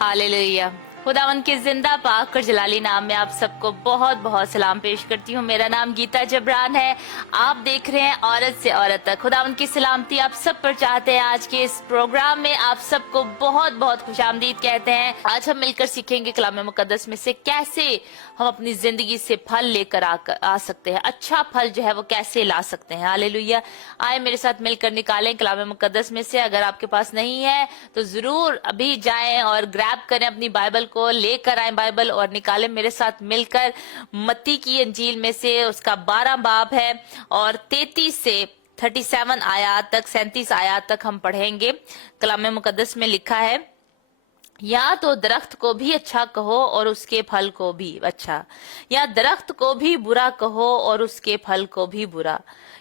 Hallelujah. खुदावन के जिंदा पाक और जलाली नाम में आप सबको बहुत बहुत सलाम पेश करती हूँ। मेरा नाम गीता जबरान है। आप देख रहे हैं औरत से औरत तक। खुदावन की सलामती आप सब पर चाहते हैं। आज के इस प्रोग्राम में आप सबको बहुत बहुत खुशामदीद कहते हैं। आज हम मिलकर सीखेंगे कलाम मुकद्दस में से कैसे हम अपनी जिंदगी से फल लेकर आ सकते हैं। अच्छा फल जो है वो कैसे ला सकते हैं। हालेलुया। आए मेरे साथ मिलकर निकालें कलाम मुकद्दस में से। अगर आपके पास नहीं है तो जरूर अभी जाएं और ग्रैब करें अपनी बाइबल को, लेकर आए बाइबल और निकालें मेरे साथ मिलकर। मत्ती की अंजील में से उसका 12 बाब है और 33 से 37 आयात तक 37 आयात तक हम पढ़ेंगे। कलाम मुकद्दस में लिखा है, या तो दरख्त को भी अच्छा कहो और उसके फल को भी अच्छा, या दरख्त को भी बुरा कहो और उसके फल को भी बुरा,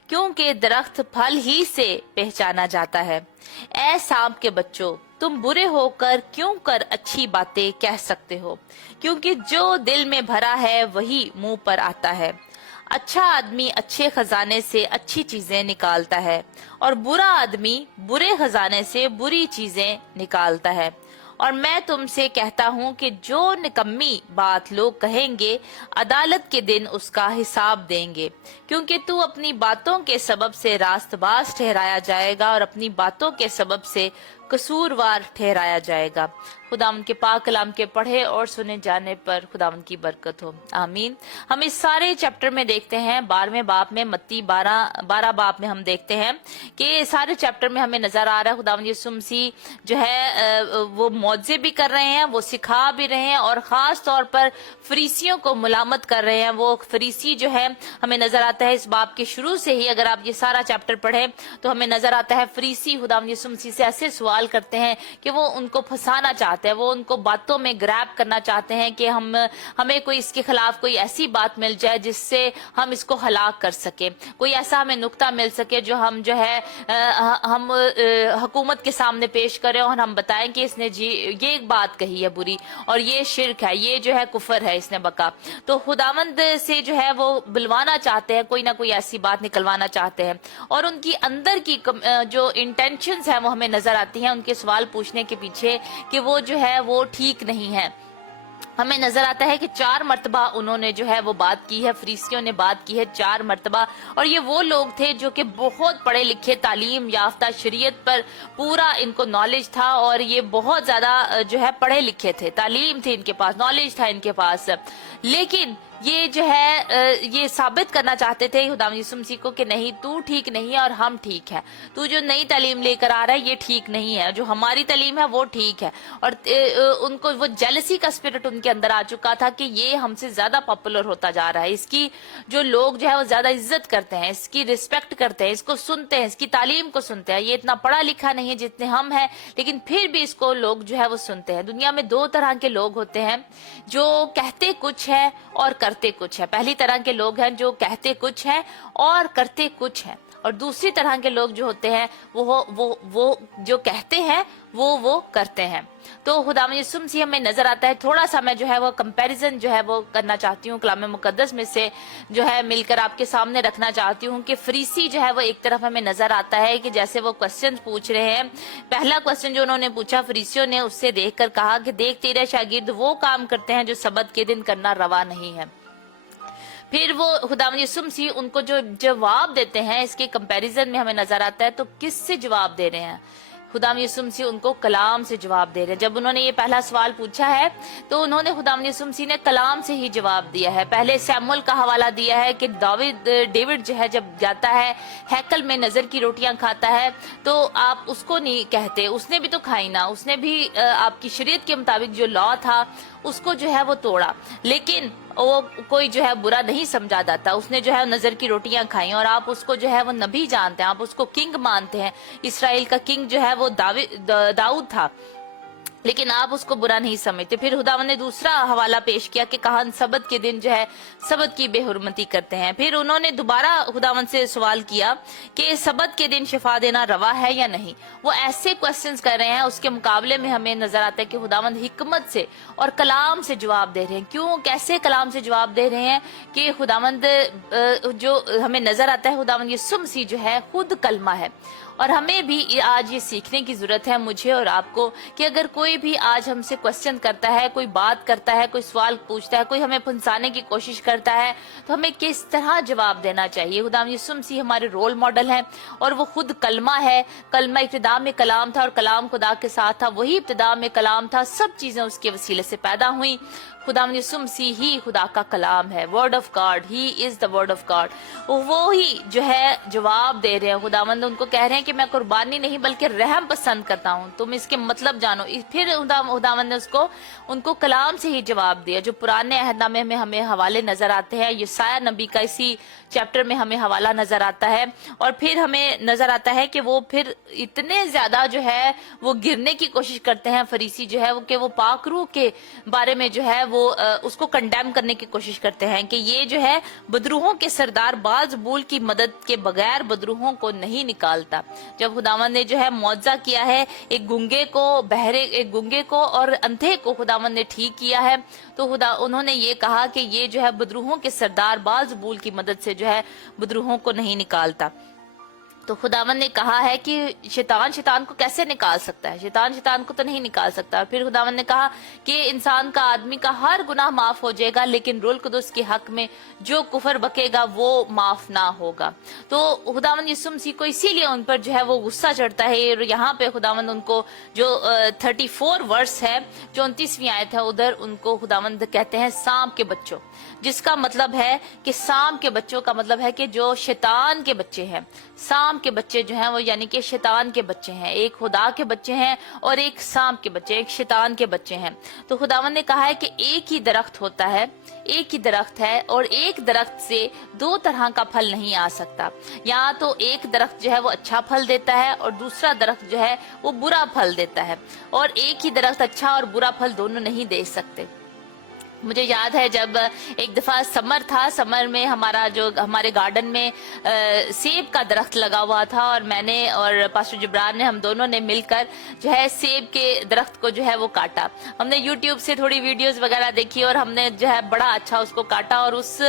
क्योंकि दरख्त फल ही से पहचाना जाता है। ऐ सांप के बच्चों, तुम बुरे होकर क्यों कर अच्छी बातें कह सकते हो, क्योंकि जो दिल में भरा है वही मुंह पर आता है। अच्छा आदमी अच्छे खजाने से अच्छी चीजें निकालता है और बुरा आदमी बुरे खजाने से बुरी चीजें निकालता है। और मैं तुमसे कहता हूँ कि जो निकम्मी बात लोग कहेंगे अदालत के दिन उसका हिसाब देंगे, क्योंकि तू अपनी बातों के सबब से रास्तबाज ठहराया जाएगा और अपनी बातों के सबब से कसूरवार ठहराया जाएगा। खुदावन के पाक कलाम के पढ़े और सुने जाने पर खुदावन की बरकत हो, आमीन। हम इस सारे चैप्टर में देखते हैं 12वें बाब में, मत्ती 12 बाब में हम देखते हैं कि सारे चैप्टर में हमें नजर आ रहा है खुदावन यीशु मसीह जो है वो मौजे भी कर रहे हैं, वो सिखा भी रहे हैं और खास तौर पर फरीसियों को मुलामत कर रहे हैं। वो फरीसी जो है हमें नजर आता है इस बाब के शुरू से ही, अगर आप ये सारा चैप्टर पढ़े तो हमें नजर आता है फरीसी खुदावन यीशु मसीह से ऐसे सवाल करते हैं कि वो उनको फंसाना चाहते हैं, वो उनको बातों में ग्रैब करना चाहते हैं कि हमें कोई इसके खिलाफ कोई ऐसी बात मिल जाए जिससे हम इसको हलाक कर सके, कोई ऐसा हमें नुक्ता मिल सके जो हम जो है हम हुकूमत के सामने पेश करें और हम बताएं कि इसने जी ये एक बात कही है बुरी और ये शिर्क है, ये जो है कुफर है, इसने बका। तो खुदावंद से जो है वो बुलवाना चाहते हैं, कोई ना कोई ऐसी बात निकलवाना चाहते हैं और उनकी अंदर की जो इंटेंशंस है वो हमें नजर आती है उनके सवाल पूछने के पीछे कि वो जो है वो ठीक नहीं है। हमें नजर आता है कि 4 मर्तबा उन्होंने जो है वो बात की है, फरीसियों ने बात की है 4 मर्तबा। और ये वो लोग थे जो कि बहुत पढ़े लिखे, तालीम याफ्ता, शरीयत पर पूरा इनको नॉलेज था और ये बहुत ज्यादा जो है पढ़े लिखे थे, तालीम थी इनके पास, नॉलेज था इनके पास। लेकिन ये जो है ये साबित करना चाहते थे खुदावंद यीशु मसीह को कि नहीं, तू ठीक नहीं है और हम ठीक है, तू जो नई तालीम लेकर आ रहा है ये ठीक नहीं है, जो हमारी तालीम है वो ठीक है। और उनको वो जेलसी का स्पिरिट उनके अंदर आ चुका था कि ये हमसे ज्यादा पॉपुलर होता जा रहा है, इसकी जो लोग जो है वो ज्यादा इज्जत करते हैं, इसकी रिस्पेक्ट करते हैं, इसको सुनते हैं, इसकी तालीम को सुनते हैं। ये इतना पढ़ा लिखा नहीं है जितने हम हैं, लेकिन फिर भी इसको लोग जो है वो सुनते हैं। दुनिया में 2 तरह के लोग होते हैं, जो कहते कुछ है और करते कुछ है। पहली तरह के लोग हैं जो कहते कुछ है और करते कुछ है, और दूसरी तरह के लोग जो होते हैं वो जो कहते हैं वो करते हैं। तो खुदावंद यीशु मसीह हमें नजर आता है। थोड़ा सा मैं जो है वो कंपैरिजन जो है वो करना चाहती हूँ, कलाम मुकद्दस में से जो है मिलकर आपके सामने रखना चाहती हूँ कि फरीसी जो है वो एक तरफ हमें नजर आता है कि जैसे वो क्वेश्चन पूछ रहे हैं। पहला क्वेश्चन जो उन्होंने पूछा फरीसियों ने, उससे देखकर कहा कि देख तेरे शागिर्द वो काम करते हैं जो सबत के दिन करना रवा नहीं है। फिर वो खुदावंद यीशु मसीह उनको जो जवाब देते हैं इसके कंपैरिजन में हमें नजर आता है, तो किससे जवाब दे रहे हैं? खुदावंद यीशु मसीह उनको कलाम से जवाब दे रहे हैं। जब उन्होंने ये पहला सवाल पूछा है तो उन्होंने खुदावंद यीशु मसीह ने कलाम से ही जवाब दिया है। पहले सैमुअल का हवाला दिया है कि डेविड जो है जब जाता है हैकल में नजर की रोटियां खाता है तो आप उसको नहीं कहते, उसने भी तो खाई ना, उसने भी आपकी शरीयत के मुताबिक जो लॉ था उसको जो है वो तोड़ा, लेकिन वो कोई जो है बुरा नहीं समझा जाता, उसने जो है नजर की रोटियां खाई और आप उसको जो है वो नबी जानते हैं, आप उसको किंग मानते हैं। इसराइल का किंग जो है वो दाऊद था, लेकिन आप उसको बुरा नहीं समझते। फिर खुदावंद ने दूसरा हवाला पेश किया कि कहां सबत के दिन जो है सबत की बेहुरमती करते हैं। फिर उन्होंने दोबारा खुदावंद से सवाल किया कि सबत के दिन शिफा देना रवा है या नहीं। वो ऐसे क्वेश्चंस कर रहे हैं, उसके मुकाबले में हमें नजर आता है कि खुदावंद हिकमत से और कलाम से जवाब दे रहे हैं। क्यों, कैसे कलाम से जवाब दे रहे हैं कि खुदावंद जो हमें नजर आता है खुदावंद यीशु मसीह जो है खुद कलमा है और हमें भी आज ये सीखने की जरूरत है, मुझे और आपको, कि अगर कोई भी आज हमसे क्वेश्चन करता है, कोई बात करता है, कोई सवाल पूछता है, कोई हमें फंसाने की कोशिश करता है, तो हमें किस तरह जवाब देना चाहिए। खुदावंद यीशु मसीह हमारे रोल मॉडल हैं और वो खुद कलमा है। कलमा इब्तिदा में कलाम था और कलाम खुदा के साथ था, वही इब्तिदा में कलाम था, सब चीजें उसके वसीले से पैदा हुई। खुदावंद यीशु मसीह ही खुदा का कलाम है, word of God, he is the word of God. वो ही जो है जवाब दे रहे हैं। खुदावंद उनको कह रहे हैं कि मैं कुर्बानी नहीं बल्कि रहम पसंद करता हूँ, तुम इसके मतलब जानो। फिर खुदावंद ने उनको कलाम से ही जवाब दिया, जो पुराने अहदनामे में हमें हवाले नजर आते हैं। यसाया नबी का इसी चैप्टर में हमें हवाला नजर आता है, और फिर हमें नजर आता है कि वो फिर इतने ज्यादा जो है वो गिरने की कोशिश करते हैं फरीसी जो है वो, कि वो पाक रूह के बारे में जो है वो उसको कंडेम करने की कोशिश करते हैं कि ये जो है बदरूहों के सरदार बाज़बूल की मदद के बगैर बदरूहों को नहीं निकालता। जब खुदावंद ने जो है मुआवजा किया है, एक गुंगे को और अंधे को खुदावंद ने ठीक किया है, तो उन्होंने ये कहा कि ये जो है बदरूहों के सरदार बाज़बूल की मदद से जो है बदरूहों को नहीं निकालता। तो खुदावंद ने कहा है कि शैतान को कैसे निकाल सकता है, शैतान को तो नहीं निकाल सकता। फिर खुदावंद ने कहा कि इंसान का, आदमी का हर गुनाह माफ हो जाएगा, लेकिन रूहुल कुदुस के हक में जो कुफर बकेगा वो माफ ना होगा। तो खुदावंद यीशु मसीह को इसीलिए उन पर जो है वो गुस्सा चढ़ता है। और यहाँ पे खुदावंद उनको जो 34 वर्स है, जो 29वीं आयत है, उधर उनको खुदावंद कहते हैं सांप के बच्चों, जिसका मतलब है कि सांप के बच्चों का मतलब है कि जो शैतान के बच्चे हैं। सांप के बच्चे जो हैं वो यानी कि शैतान के बच्चे हैं, एक खुदा के बच्चे हैं और एक सांप के बच्चे, एक शैतान के बच्चे हैं। तो खुदावंद ने कहा है कि एक ही दरख्त होता है, एक ही दरख्त है, और एक दरख्त से दो तरह का फल नहीं आ सकता। या तो एक दरख्त जो है वो अच्छा फल देता है और दूसरा दरख्त जो है वो बुरा फल देता है, और एक ही दरख्त अच्छा और बुरा फल दोनों नहीं दे सकते। मुझे याद है जब एक दफा समर था, समर में हमारे गार्डन में सेब का दरख्त लगा हुआ था, और मैंने और पास्टर जिब्रान ने, हम दोनों ने मिलकर जो है सेब के दरख्त को जो है वो काटा। हमने यूट्यूब से थोड़ी वीडियोस वगैरह देखी और हमने जो है बड़ा अच्छा उसको काटा, और उस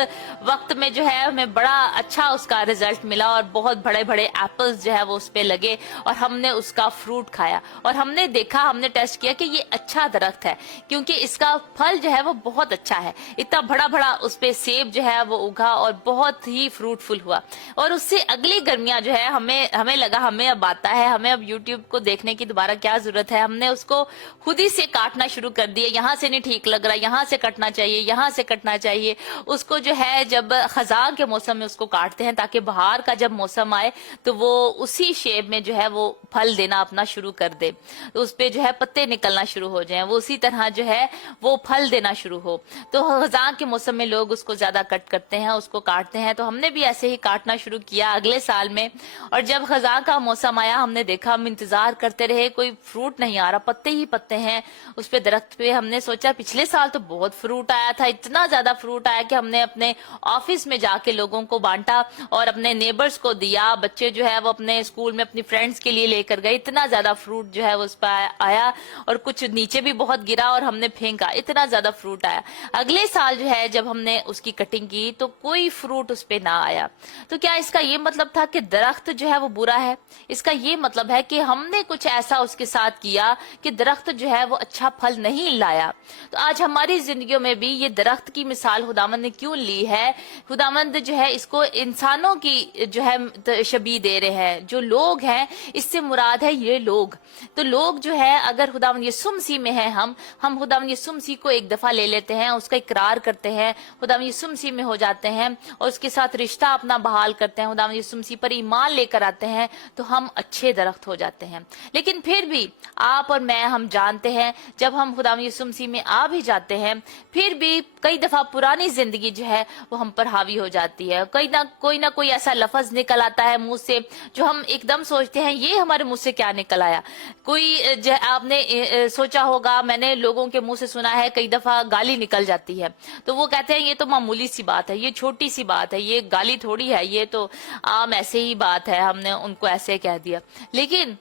वक्त में जो है हमें बड़ा अच्छा उसका रिजल्ट मिला और बहुत बड़े बड़े एप्पल्स जो है वो उस पे लगे, और हमने उसका फ्रूट खाया और हमने देखा, हमने टेस्ट किया कि ये अच्छा दरख्त है, क्योंकि इसका फल जो है वो बहुत अच्छा है। इतना बड़ा बड़ा उस पे सेब जो है वो उगा और बहुत ही फ्रूटफुल हुआ। और उससे अगली गर्मियां जो है हमें लगा हमें अब आता है, हमें अब यूट्यूब को देखने की दोबारा क्या जरूरत है। हमने उसको खुद ही से काटना शुरू कर दिया, यहाँ से नहीं ठीक लग रहा, यहाँ से कटना चाहिए, यहाँ से कटना चाहिए। उसको जो है जब खजां के मौसम में उसको काटते हैं, ताकि बहार का जब मौसम आए तो वो उसी शेप में जो है वो फल देना अपना शुरू कर दे, तो उस पे जो है पत्ते निकलना शुरू हो जाएं, वो उसी तरह जो है वो फल देना शुरू हो। तो खजां के मौसम में लोग उसको ज्यादा कट करते हैं, उसको काटते हैं। तो हमने भी ऐसे ही काटना शुरू किया अगले साल में, और जब खजां का मौसम आया हमने देखा, हम इंतजार करते रहे, कोई फ्रूट नहीं आ रहा, पत्ते ही पत्ते हैं उस पे दरख्त पे। हमने सोचा पिछले साल तो बहुत फ्रूट आया था, इतना ज्यादा फ्रूट आया कि हमने अपने ऑफिस में जाके लोगों को बांटा और अपने नेबर्स को दिया। बच्चे जो है वो अपने स्कूल में अपनी फ्रेंड्स के लिए लेकर गए, इतना ज्यादा फ्रूट जो है वो उस पर आया, और कुछ नीचे भी बहुत गिरा और हमने फेंका, इतना ज्यादा फ्रूट आया। अगले साल जो है जब हमने उसकी कटिंग की तो कोई फ्रूट उस पे ना आया। तो क्या इसका ये मतलब था कि दरख्त जो है वो बुरा है? इसका ये मतलब है कि हमने कुछ ऐसा उसके साथ किया कि दरख्त जो है वो अच्छा फल नहीं लाया। तो आज हमारी जिंदगियों में भी ये दरख्त की मिसाल खुदावंद ने क्यों ली है? खुदावंद जो है इसको इंसानों की जो है शबीह दे रहे हैं, जो लोग हैं, इससे मुराद है ये लोग। तो लोग जो है अगर खुदावंद यीशु मसीह में है, हम खुदावंद यीशु मसीह को एक दफा ले लेते हैं, उसका इकरार करते हैं, खुदावंद यीशु मसीह में हो जाते हैं और उसके साथ रिश्ता अपना बहाल करते हैं, खुदावंद यीशु मसीह पर ईमान लेकर आते हैं, तो हम अच्छे दरख्त हो जाते हैं। लेकिन फिर भी आप और मैं, हम जानते हैं जब हम खुदावंद यीशु मसीह में आ भी जाते हैं, फिर भी कई दफा पुरानी जिंदगी जो है वो हम पर हावी हो जाती है। कोई ना कोई ऐसा लफ्ज निकल आता है मुंह से जो हम एकदम सोचते हैं ये हमारे मुंह से क्या निकल आया। कोई आपने सोचा होगा, मैंने लोगों के मुंह से सुना है कई दफा गाली निकल जाती है, तो वो कहते हैं ये तो मामूली सी बात है, ये छोटी सी बात है, ये गाली थोड़ी है, ये तो आम ऐसे ही बात है, हमने उनको ऐसे कह दिया। लेकिन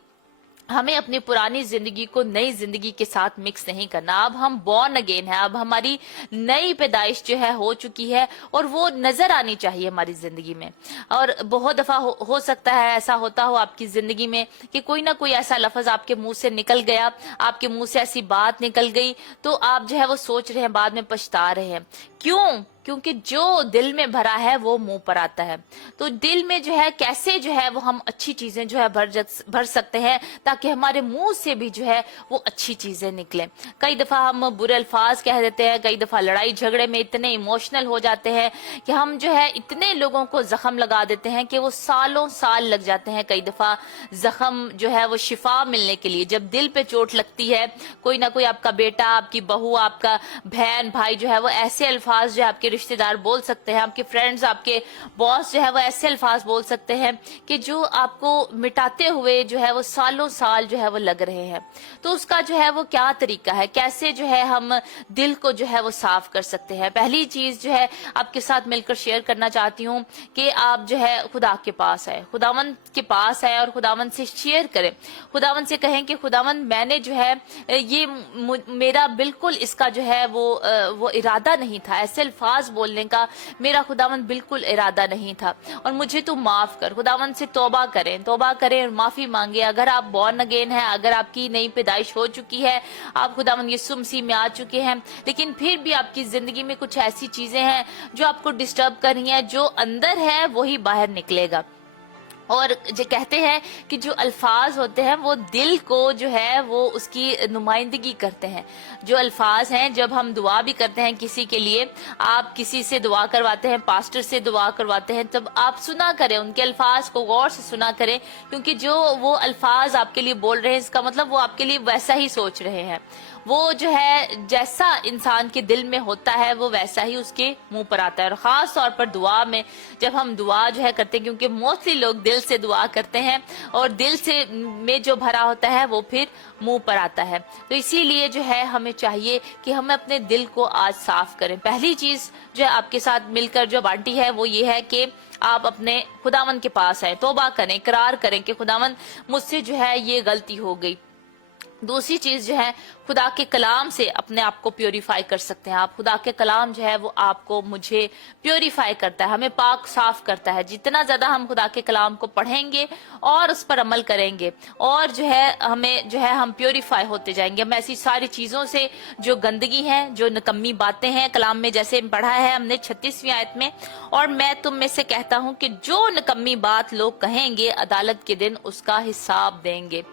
हमें अपनी पुरानी जिंदगी को नई जिंदगी के साथ मिक्स नहीं करना। अब हम बॉर्न अगेन है, अब हमारी नई पैदाइश जो है हो चुकी है और वो नजर आनी चाहिए हमारी जिंदगी में। और बहुत दफा हो सकता है ऐसा होता हो आपकी जिंदगी में कि कोई ना कोई ऐसा लफ्ज आपके मुंह से निकल गया, आपके मुंह से ऐसी बात निकल गई, तो आप जो है वो सोच रहे हैं, बाद में पछता रहे हैं। क्यों? क्योंकि जो दिल में भरा है वो मुंह पर आता है। तो दिल में जो है कैसे जो है वो हम अच्छी चीजें जो है भर सकते हैं ताकि हमारे मुंह से भी जो है वो अच्छी चीजें निकले। कई दफा हम बुरे अल्फाज कह देते हैं, कई दफा लड़ाई झगड़े में इतने इमोशनल हो जाते हैं कि हम जो है इतने लोगों को जख्म लगा देते हैं कि वो सालों साल लग जाते हैं। कई दफा जख्म जो है वो शिफा मिलने के लिए, जब दिल पे चोट लगती है, कोई ना कोई आपका बेटा, आपकी बहू, आपका बहन भाई जो है वो ऐसे अल्फाज जो है आपके रिश्तेदार बोल सकते हैं, आपके फ्रेंड्स, आपके बॉस जो है वो ऐसे अल्फाज बोल सकते हैं कि जो आपको मिटाते हुए जो है वो सालों साल जो है वो लग रहे हैं। तो उसका जो है वो क्या तरीका है, कैसे जो है हम दिल को जो है वो साफ कर सकते हैं? पहली चीज जो है आपके साथ मिलकर शेयर करना चाहती हूँ कि आप जो है खुदा के पास है, खुदावंद के पास है और खुदावंद से शेयर करें। खुदावंद से कहें कि खुदावंद मैंने जो है ये मेरा बिल्कुल इसका जो है वो इरादा नहीं था, ऐसे अल्फाज बोलने का मेरा खुदावंद बिल्कुल इरादा नहीं था और मुझे तू माफ कर। खुदावंद से तौबा करें और माफी मांगे। अगर आप बॉर्न अगेन है, अगर आपकी नई पैदाइश हो चुकी है, आप खुदावंद यीशु मसीह में आ चुके हैं, लेकिन फिर भी आपकी जिंदगी में कुछ ऐसी चीजें हैं जो आपको डिस्टर्ब कर रही हैं, जो अंदर है वही बाहर निकलेगा। और जो कहते हैं कि जो अल्फाज होते हैं वो दिल को जो है वो उसकी नुमाइंदगी करते हैं। जो अल्फाज हैं, जब हम दुआ भी करते हैं किसी के लिए, आप किसी से दुआ करवाते हैं, पास्टर से दुआ करवाते हैं, तब आप सुना करें, उनके अल्फाज को गौर से सुना करें, क्योंकि जो वो अल्फाज आपके लिए बोल रहे हैं इसका मतलब वो आपके लिए वैसा ही सोच रहे हैं। वो जो है जैसा इंसान के दिल में होता है वो वैसा ही उसके मुंह पर आता है। और खास तौर पर दुआ में, जब हम दुआ जो है करते हैं, क्योंकि मोस्टली लोग दिल से दुआ करते हैं और दिल से में जो भरा होता है वो फिर मुंह पर आता है। तो इसीलिए जो है हमें चाहिए कि हम अपने दिल को आज साफ करें। पहली चीज जो है आपके साथ मिलकर जो बांटी है वो ये है कि आप अपने खुदावंद के पास आए, तौबा करें, इकरार करें कि खुदावंद मुझसे जो है ये गलती हो गई। दूसरी चीज जो है, खुदा के कलाम से अपने आप को प्योरीफाई कर सकते हैं आप। खुदा के कलाम जो है वो आपको, मुझे प्योरीफाई करता है, हमें पाक साफ करता है। जितना ज्यादा हम खुदा के कलाम को पढ़ेंगे और उस पर अमल करेंगे और जो है हमें जो है हम प्योरीफाई होते जाएंगे। हम ऐसी सारी चीजों से जो गंदगी है, जो निकम्मी बातें हैं, कलाम में जैसे पढ़ा है हमने 36वीं आयत में, और मैं तुम में से कहता हूं कि जो निकम्मी बात लोग कहेंगे अदालत के दिन उसका हिसाब देंगे।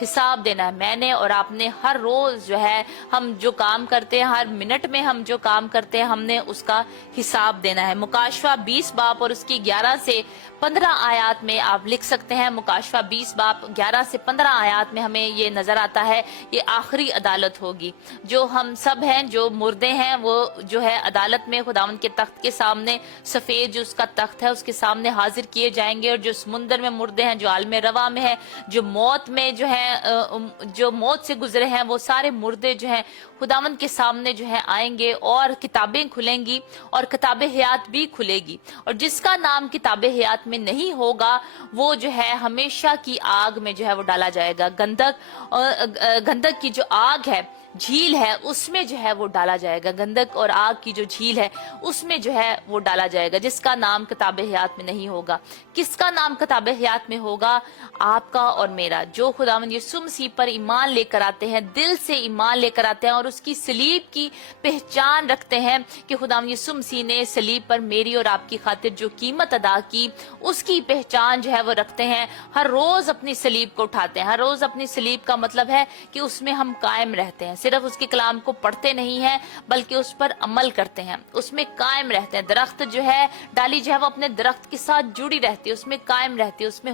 हिसाब देना है मैंने और आपने। हर रोज जो है हम जो काम करते हैं, हर मिनट में हम जो काम करते हैं, हमने उसका हिसाब देना है। मुकाशवा 20 बाब और उसकी 11 से 15 आयात में आप लिख सकते हैं। मुकाशवा 20 बाब 11 से 15 आयात में हमें ये नजर आता है, ये आखिरी अदालत होगी। जो हम सब हैं, जो मुर्दे हैं, वो जो है अदालत में खुदावंद के तख्त के सामने, सफेद जो उसका तख्त है उसके सामने हाजिर किए जाएंगे। और जो समुंदर में मुर्दे हैं, जो आलम रवा में है, जो मौत में जो है जो मौत से गुजरे हैं, वो सारे मुर्दे जो हैं खुदावंद के सामने जो है आएंगे और किताबें खुलेंगी और किताबे हयात भी खुलेगी। और जिसका नाम किताबे हयात में नहीं होगा वो जो है हमेशा की आग में जो है वो डाला जाएगा। गंधक की जो आग है, झील है, उसमें जो है वो डाला जाएगा। गंधक और आग की जो झील है उसमें जो है वो डाला जाएगा, जिसका नाम किताबे हयात में नहीं होगा। किसका नाम किताबे हयात में होगा? आपका और मेरा, जो खुदावंद यीशु मसीह पर ईमान लेकर आते हैं, दिल से ईमान लेकर आते हैं और उसकी सलीब की पहचान रखते हैं कि खुदावंद यीशु मसीह ने सलीब पर मेरी और आपकी खातिर जो कीमत अदा की, उसकी पहचान जो है वो रखते हैं। हर रोज अपनी सलीब को उठाते हैं। हर रोज अपनी सलीब का मतलब है कि उसमें हम कायम रहते हैं। सिर्फ उसके कलाम को पढ़ते नहीं हैं बल्कि उस पर अमल करते हैं, उसमें कायम रहते हैं। दरख्त जो है, डाली जो है वो अपने दरख्त के साथ जुड़ी रहती है, उसमें कायम रहती है, उसमें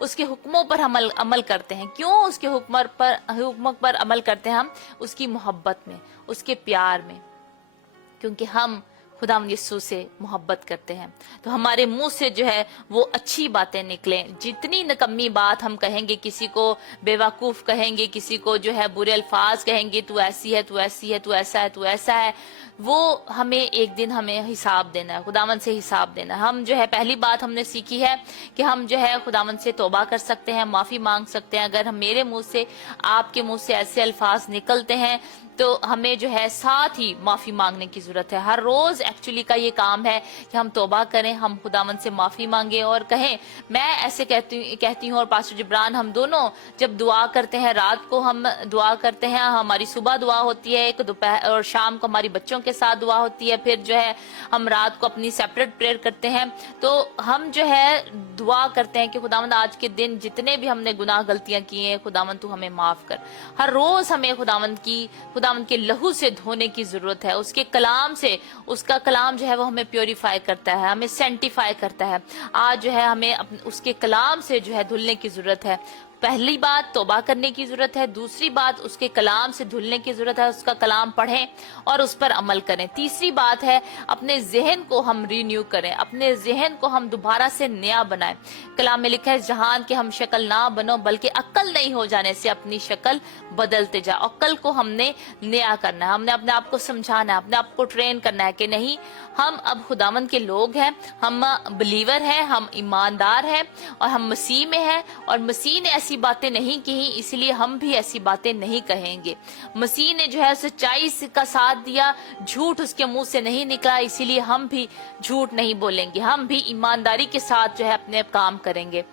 उसके हुक्मों पर अमल करते हैं। क्यों उसके हुक्म पर अमल करते हैं? हम उसकी मोहब्बत में, उसके प्यार में, क्योंकि हम खुदावंद यीशु से मोहब्बत करते हैं, तो हमारे मुंह से जो है वो अच्छी बातें निकलें। जितनी निकम्मी बात हम कहेंगे, किसी को बेवकूफ कहेंगे, किसी को जो है बुरे अल्फाज कहेंगे, तू ऐसी है, तू ऐसी है, तू ऐसा है, तू ऐसा है, वो हमें एक दिन हमें हिसाब देना है, खुदावंद से हिसाब देना है। हम जो है पहली बात हमने सीखी है कि हम जो है खुदावंद से तौबा कर सकते हैं, माफी मांग सकते हैं। अगर हम मेरे मुंह से, आपके मुंह से ऐसे अल्फाज निकलते हैं तो हमें जो है साथ ही माफी मांगने की जरूरत है। हर रोज एक्चुअली का ये काम है कि हम तौबा करें, हम खुदावंद से माफी मांगे और कहें। मैं ऐसे कहती हूँ और पास्टर जिब्रान, हम दोनों जब दुआ करते हैं, रात को हम दुआ करते हैं, हमारी सुबह दुआ होती है एक, दोपहर और शाम को हमारी बच्चों के साथ दुआ होती है, फिर जो है हम रात को अपनी सेपरेट प्रेयर करते हैं। तो हम जो है दुआ करते हैं कि खुदावंद आज के दिन जितने भी हमने गुनाह गलतियां की हैं, खुदावंद तू हमें माफ कर। हर रोज हमें खुदावंद के लहू से धोने की जरूरत है, उसके कलाम से। उसका कलाम जो है वो हमें प्योरीफाई करता है, हमें सेंटिफाई करता है। आज जो है हमें उसके कलाम से जो है धुलने की जरूरत है। पहली बात तौबा करने की जरूरत है, दूसरी बात उसके कलाम से धुलने की जरूरत है, उसका कलाम पढ़ें और उस पर अमल करें। तीसरी बात है अपने जहन को हम रिन्यू करें, अपने जहन को हम दोबारा से नया बनाएं। कलाम में लिखा है, जहान के हम शक्ल ना बनो बल्कि अक्ल नहीं हो जाने से अपनी शक्ल बदलते जाओ। अक्ल को हमने नया करना है, हमने अपने आप को समझाना है, अपने आप को ट्रेन करना है कि नहीं, हम अब खुदावंद के लोग हैं, हम बिलीवर हैं, हम ईमानदार हैं और हम मसीह में हैं, और मसीह ने ऐसी बातें नहीं की, इसलिए हम भी ऐसी बातें नहीं कहेंगे। मसीह ने जो है सच्चाई का साथ दिया, झूठ उसके मुंह से नहीं निकला, इसीलिए हम भी झूठ नहीं बोलेंगे। हम भी ईमानदारी के साथ जो है अपने काम करेंगे,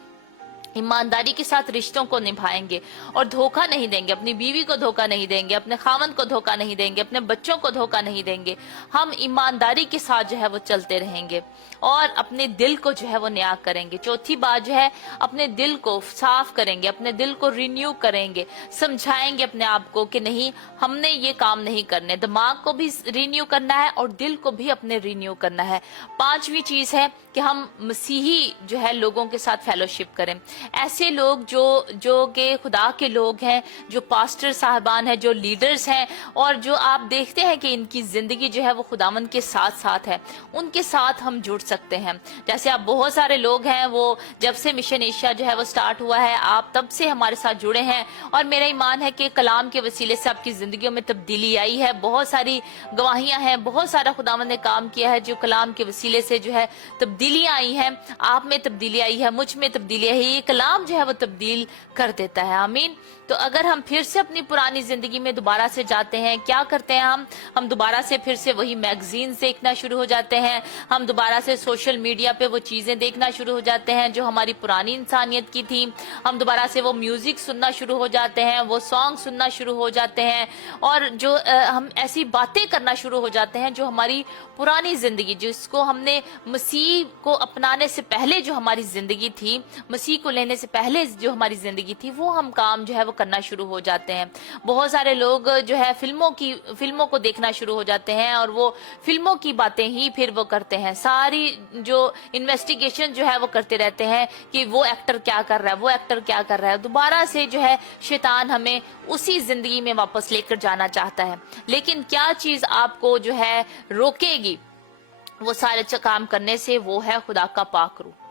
ईमानदारी के साथ रिश्तों को निभाएंगे और धोखा नहीं देंगे। अपनी बीवी को धोखा नहीं देंगे, अपने खावंद को धोखा नहीं देंगे, अपने बच्चों को धोखा नहीं देंगे। हम ईमानदारी के साथ जो है वो चलते रहेंगे और अपने दिल को जो है वो नया करेंगे। चौथी बात जो है, अपने दिल को साफ करेंगे, अपने दिल को रिन्यू करेंगे, समझाएंगे अपने आप को कि नहीं, हमने ये काम नहीं करने। दिमाग को भी रिन्यू करना है और दिल को भी अपने रिन्यू करना है। पांचवी चीज है कि हम मसीही जो है लोगों के साथ फेलोशिप करें। ऐसे लोग जो के खुदा के लोग हैं, जो पास्टर साहबान हैं, जो लीडर्स हैं और जो आप देखते हैं कि इनकी जिंदगी जो है वो खुदावंद के साथ साथ है, उनके साथ हम जुड़ सकते हैं। जैसे आप बहुत सारे लोग हैं, वो जब से मिशन एशिया जो है वो स्टार्ट हुआ है, आप तब से हमारे साथ जुड़े हैं और मेरा ईमान है कि कलाम के वसीले से आपकी जिंदगियों में तब्दीली आई है। बहुत सारी गवाहियां हैं, बहुत सारा खुदावंद ने काम किया है जो कलाम के वसीले से जो है तब्दीलियां आई हैं। आप में तब्दीली आई है, मुझ में तब्दीली आई है, ये कलाम जो है वो तब्दील कर देता है। आमीन। तो अगर हम फिर से अपनी पुरानी जिंदगी में दोबारा से जाते हैं, क्या करते हैं हम दोबारा से फिर से वही मैगजीन देखना शुरू हो जाते हैं, हम दोबारा से सोशल मीडिया पे वो चीजें देखना शुरू हो जाते हैं जो हमारी पुरानी इंसानियत की थी। हम दोबारा से वो म्यूजिक सुनना शुरू हो जाते हैं, वो सॉन्ग सुनना शुरू हो जाते हैं और जो हम ऐसी बातें करना शुरू हो जाते हैं जो हमारी पुरानी जिंदगी, जिसको हमने मसीह को अपनाने से पहले जो हमारी जिंदगी थी, मसीह को लेने से पहले जो हमारी जिंदगी थी, वो हम काम जो है वो करना शुरू हो जाते हैं। बहुत सारे लोग जो है फिल्मों को देखना शुरू हो जाते हैं और वो फिल्मों की बातें ही फिर वो करते हैं। सारी जो इन्वेस्टिगेशन जो है वो करते रहते हैं कि वो एक्टर क्या कर रहा है, वो एक्टर क्या कर रहा है। दोबारा से जो है शैतान हमें उसी जिंदगी में वापस लेकर जाना चाहता है। लेकिन क्या चीज आपको जो है रोकेगी वो सारे काम करने से, वो है खुदा का पाक रूह।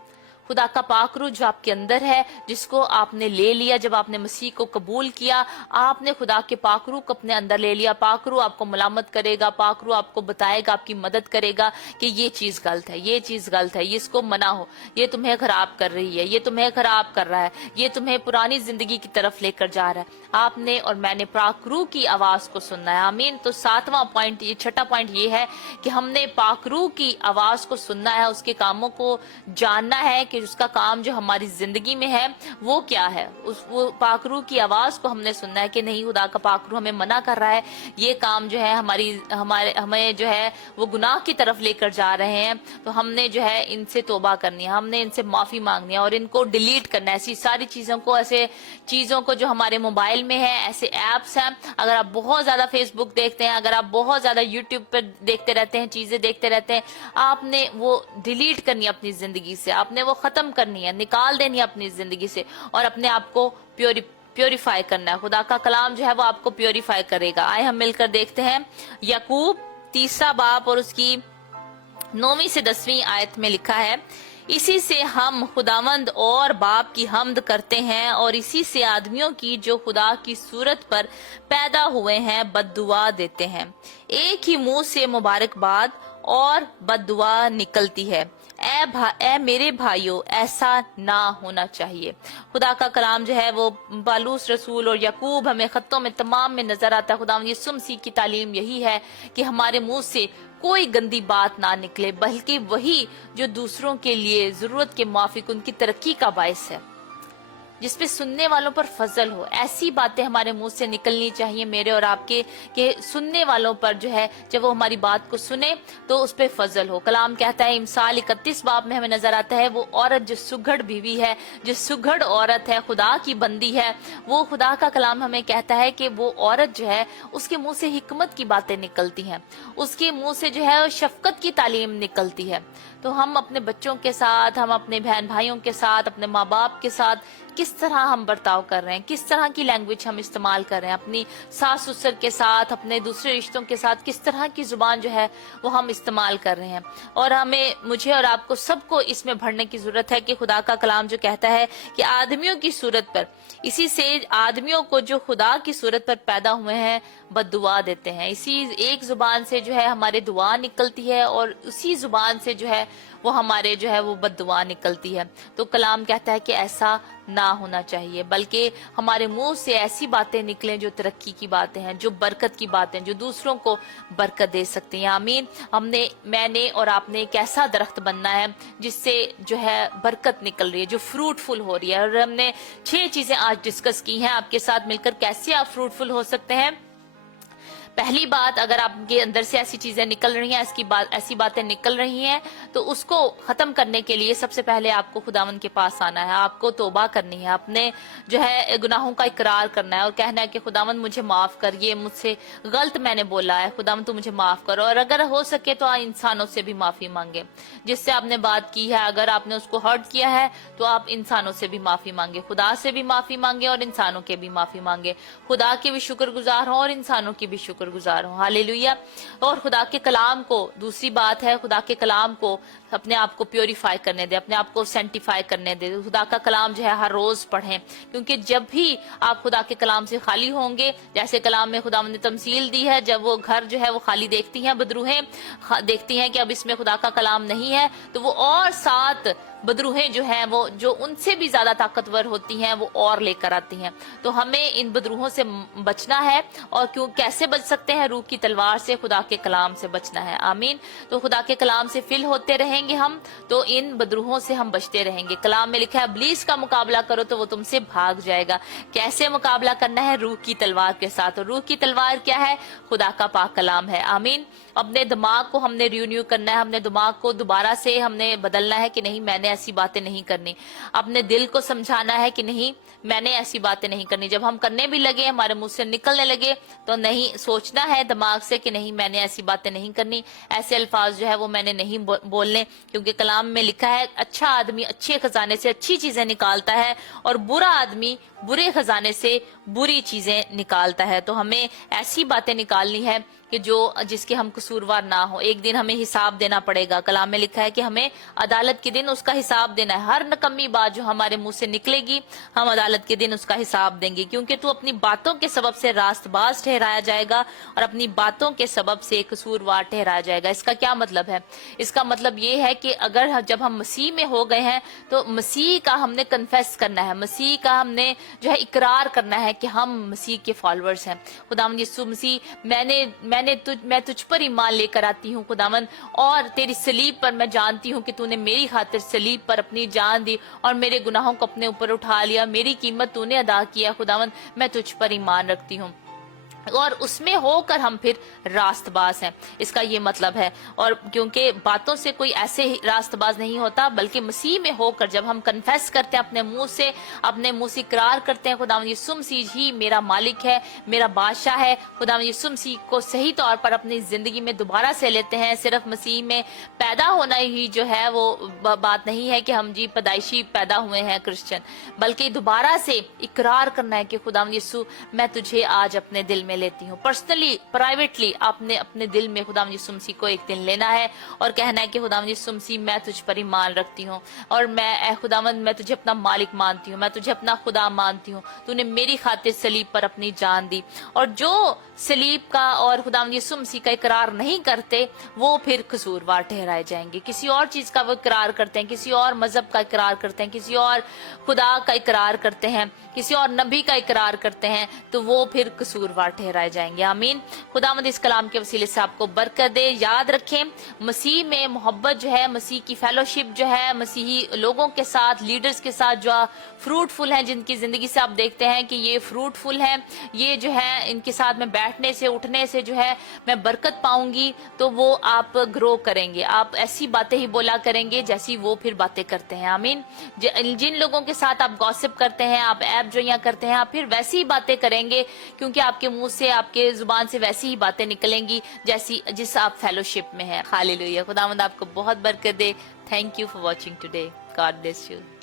खुदा का पाक रूह जो आपके अंदर है, जिसको आपने ले लिया जब आपने मसीह को कबूल किया, आपने खुदा के पाक रूह को अपने अंदर ले लिया। पाक रूह आपको मलामत करेगा, पाक रूह आपको बताएगा, आपकी मदद करेगा कि ये चीज गलत है, ये चीज गलत है, ये इसको मना हो, ये तुम्हें खराब कर रही है, ये तुम्हें खराब कर रहा है, ये तुम्हें पुरानी जिंदगी की तरफ लेकर जा रहा है। आपने और मैंने पाक रूह की आवाज को सुनना है। आमीन। तो सातवां पॉइंट, ये छठा पॉइंट ये है कि हमने पाक रूह की आवाज को सुनना है, उसके कामों को जानना है कि उसका काम जो हमारी जिंदगी में है वो क्या है। वो पाक रूह की आवाज को हमने सुनना है कि नहीं, खुदा का पाक रूह हमें मना कर रहा है, ये काम जो है हमें जो है वो गुनाह की तरफ लेकर जा रहे हैं, तो हमने जो है इनसे तौबा करनी है, हमने इनसे माफी मांगनी है और इनको डिलीट करना है। ऐसी सारी चीजों को जो हमारे मोबाइल में है, ऐसे एप्स हैं, अगर आप बहुत ज्यादा फेसबुक देखते हैं, अगर आप बहुत ज्यादा यूट्यूब पर देखते रहते हैं, चीजें देखते रहते हैं, आपने वो डिलीट करनी है अपनी जिंदगी से, आपने वो खत्म करनी है, निकाल देनी है अपनी जिंदगी से और अपने आप को प्योरीफाई करना है। खुदा का कलाम जो है वो आपको प्योरीफाई करेगा। आए हम मिलकर देखते हैं याकूब 3 बाब और उसकी 9वीं से 10वीं आयत में लिखा है, इसी से हम खुदावंद और बाप की हम्द करते हैं और इसी से आदमियों की जो खुदा की सूरत पर पैदा हुए हैं बद्दुआ देते हैं। एक ही मुंह से मुबारकबाद और बद्दुआ निकलती है। ए मेरे भाइयों, ऐसा ना होना चाहिए। खुदा का कलाम जो है वो पालूस रसूल और यकूब हमें खत्तों में तमाम में नजर आता है। खुदा यीशु मसीह की तालीम यही है कि हमारे मुंह से कोई गंदी बात ना निकले, बल्कि वही जो दूसरों के लिए जरूरत के मुआफिक उनकी तरक्की का बायस है, जिसपे सुनने वालों पर फजल हो। ऐसी बातें हमारे मुंह से निकलनी चाहिए मेरे और आपके, कि सुनने वालों पर जो है जब वो हमारी बात को सुने तो उस पे फजल हो। कलाम कहता है इमसाल 31 बाब में हमें नजर आता है, वो औरत जो सुघड़ बीवी है, जो सुघड़ औरत है, खुदा की बंदी है, वो खुदा का कलाम हमें कहता है कि वो औरत जो है उसके मुंह से हिकमत की बातें निकलती हैं, उसके मुंह से जो है शफकत की तालीम निकलती है। तो हम अपने बच्चों के साथ, हम अपने बहन भाइयों के साथ, अपने माँ बाप के साथ किस तरह हम बर्ताव कर रहे हैं, किस तरह की लैंग्वेज हम इस्तेमाल कर रहे हैं, अपनी सास ससुर के साथ, अपने दूसरे रिश्तों के साथ किस तरह की जुबान जो है वो हम इस्तेमाल कर रहे हैं। और हमें, मुझे और आपको सबको इसमें भरने की जरूरत है कि खुदा का कलाम जो कहता है कि आदमियों की सूरत पर, इसी से आदमियों को जो खुदा की सूरत पर पैदा हुए हैं बद्दुआ देते हैं। इसी एक जुबान से जो है हमारे दुआ निकलती है और उसी जुबान से जो है वो हमारे जो है वो बद्दुआ निकलती है। तो कलाम कहता है कि ऐसा ना होना चाहिए, बल्कि हमारे मुंह से ऐसी बातें निकलें जो तरक्की की बातें हैं, जो बरकत की बातें, जो दूसरों को बरकत दे सकती हैं। आमीन। मैंने और आपने एक ऐसा दरख्त बनना है जिससे जो है बरकत निकल रही है, जो फ्रूटफुल हो रही है। और हमने 6 चीजें आज डिस्कस की हैं आपके साथ मिलकर, कैसे आप फ्रूटफुल हो सकते हैं। पहली बात, अगर आपके अंदर से ऐसी चीजें निकल रही हैं, ऐसी बातें निकल रही हैं, तो उसको खत्म करने के लिए सबसे पहले आपको खुदावंद के पास आना है, आपको तौबा करनी है, अपने जो है गुनाहों का इकरार करना है और कहना है कि खुदावंद मुझे माफ कर, ये मुझसे गलत मैंने बोला है, खुदावंद तू मुझे माफ कर। और अगर हो सके तो इंसानों से भी माफी मांगे जिससे आपने बात की है। अगर आपने उसको हर्ट किया है तो आप इंसानों से भी माफी मांगे, खुदा से भी माफी मांगे और इंसानों के भी माफी मांगे। खुदा के भी शुक्रगुजार हो और इंसानों की भी शुक्रगुजार हो। हालेलुया। और खुदा के कलाम को, दूसरी बात है, खुदा के कलाम को अपने आप को प्योरीफाई करने दे, अपने आप को सेंटिफाई करने दे। खुदा का कलाम जो है हर रोज पढ़ें, क्योंकि जब भी आप खुदा के कलाम से खाली होंगे, जैसे कलाम में खुदा ने तमसील दी है, जब वो घर जो है वो खाली देखती हैं, बदरूहें देखती हैं कि अब इसमें खुदा का कलाम नहीं है, तो वो और 7 बदरूहें जो हैं वो, जो उनसे भी ज्यादा ताकतवर होती हैं, वो और लेकर आती हैं। तो हमें इन बदरूहों से बचना है। और क्यों, कैसे बच सकते हैं? रूह की तलवार से, खुदा के कलाम से बचना है। आमीन। तो खुदा के कलाम से फिल होते रहेंगे हम, तो इन बदरूहों से हम बचते रहेंगे। कलाम में लिखा है इब्लीस का मुकाबला करो तो वो तुमसे भाग जाएगा। कैसे मुकाबला करना है? रूह की तलवार के साथ। और रूह की तलवार क्या है? खुदा का पाक कलाम है। आमीन। अपने दिमाग को हमने रिन्यू करना है, अपने दिमाग को दोबारा से हमने बदलना है कि नहीं, मैंने ऐसी बातें नहीं करनी। अपने दिल को समझाना है कि नहीं, मैंने ऐसी बातें नहीं करनी। जब हम करने भी लगे, हमारे मुंह से निकलने लगे, तो नहीं, सोचना है दिमाग से कि नहीं, मैंने ऐसी बातें नहीं करनी, ऐसे अल्फाज जो है वो मैंने नहीं बोलने। क्योंकि कलाम में लिखा है अच्छा आदमी अच्छे खजाने से अच्छी चीजें निकालता है और बुरा आदमी बुरे खजाने से बुरी चीजें निकालता है। तो हमें ऐसी बातें निकालनी है कि जिसके हम कसूरवार ना हो। एक दिन हमें हिसाब देना पड़ेगा। कलाम में लिखा है कि हमें अदालत के दिन उसका हिसाब देना है। हर नकम्मी बात जो हमारे मुंह से निकलेगी, हम अदालत के दिन उसका हिसाब देंगे, क्योंकि तू अपनी बातों के सबब से रास्तबाज ठहराया जाएगा और अपनी बातों के सबब से कसूरवार ठहराया जाएगा। इसका क्या मतलब है? इसका मतलब ये है कि अगर जब हम मसीह में हो गए हैं तो मसीह का हमने कन्फेस करना है, मसीह का हमने जो है इकरार करना है कि हम मसीह के फॉलोअर्स हैं। खुदावंद यीशु मसीह, मैं तुझ पर ईमान लेकर आती हूँ खुदावंद, और तेरी सलीब पर मैं जानती हूँ कि तूने मेरी खातिर सलीब पर अपनी जान दी और मेरे गुनाहों को अपने ऊपर उठा लिया, मेरी कीमत तूने अदा किया। खुदावंद मैं तुझ पर ईमान रखती हूँ, और उसमें होकर हम फिर रास्तबाज हैं। इसका ये मतलब है। और क्योंकि बातों से कोई ऐसे रास्तबाज नहीं होता, बल्कि मसीह में होकर जब हम कन्फेस करते हैं, अपने मुंह से इकरार करते हैं खुदावंद यीशु मसीह ही मेरा मालिक है, मेरा बादशाह है, खुदावंद यीशु मसीह को सही तौर पर अपनी जिंदगी में दोबारा से लेते हैं। सिर्फ मसीह में पैदा होना ही जो है वो बात नहीं है कि हम जी पैदाइशी पैदा हुए हैं क्रिश्चियन, बल्कि दोबारा से इकरार करना है कि खुदावंद यीशु मैं तुझे आज अपने दिल में लेती हूँ। पर्सनली, प्राइवेटली आपने अपने दिल में खुदावंद यीशु मसीह को एक दिन लेना है और कहना है कि खुदावंद यीशु मसीह मैं तुझ पर ईमान रखती हूँ और मैं ऐ खुदावंद मैं तुझे अपना मालिक मानती हूँ, मैं तुझे अपना खुदा मानती हूँ। तूने मेरी खातिर सलीब पर अपनी जान दी। और जो सलीब का और खुदावंद यीशु मसीह का इकरार नहीं करते वो फिर कसूरवार ठहराए जाएंगे। किसी और चीज का वो इकरार करते हैं, किसी और मजहब का इकरार करते हैं, किसी और खुदा का इकरार करते हैं, किसी और नबी का इकरार करते हैं, तो वो फिर कसूरवार ठहराए जाएंगे। आमीन। खुदावंद इस कलाम के वसीले से आपको बरकत दे। याद रखें, मसीह में मोहब्बत जो है, मसीह की फेलोशिप जो है, मसीही लोगों के साथ, लीडर्स के साथ जो फ्रूटफुल हैं, जिनकी जिंदगी से आप देखते हैं कि ये फ्रूटफुल हैं, ये जो है इनके साथ में बैठने से उठने से जो है मैं बरकत पाऊंगी, तो वो आप ग्रो करेंगे। आप ऐसी बातें ही बोला करेंगे जैसी वो फिर बातें करते हैं। आमीन। जिन लोगों के साथ आप गॉसिप करते हैं, आप ऐप जोइयां करते हैं, आप फिर वैसी ही बातें करेंगे, क्योंकि आपके मुंह से, आपके जुबान से वैसी ही बातें निकलेंगी जैसी जिस आप फेलोशिप में हैं। हालेलुया। खुदावंद आपको बहुत बरकत दे। Thank you for watching today. God bless you.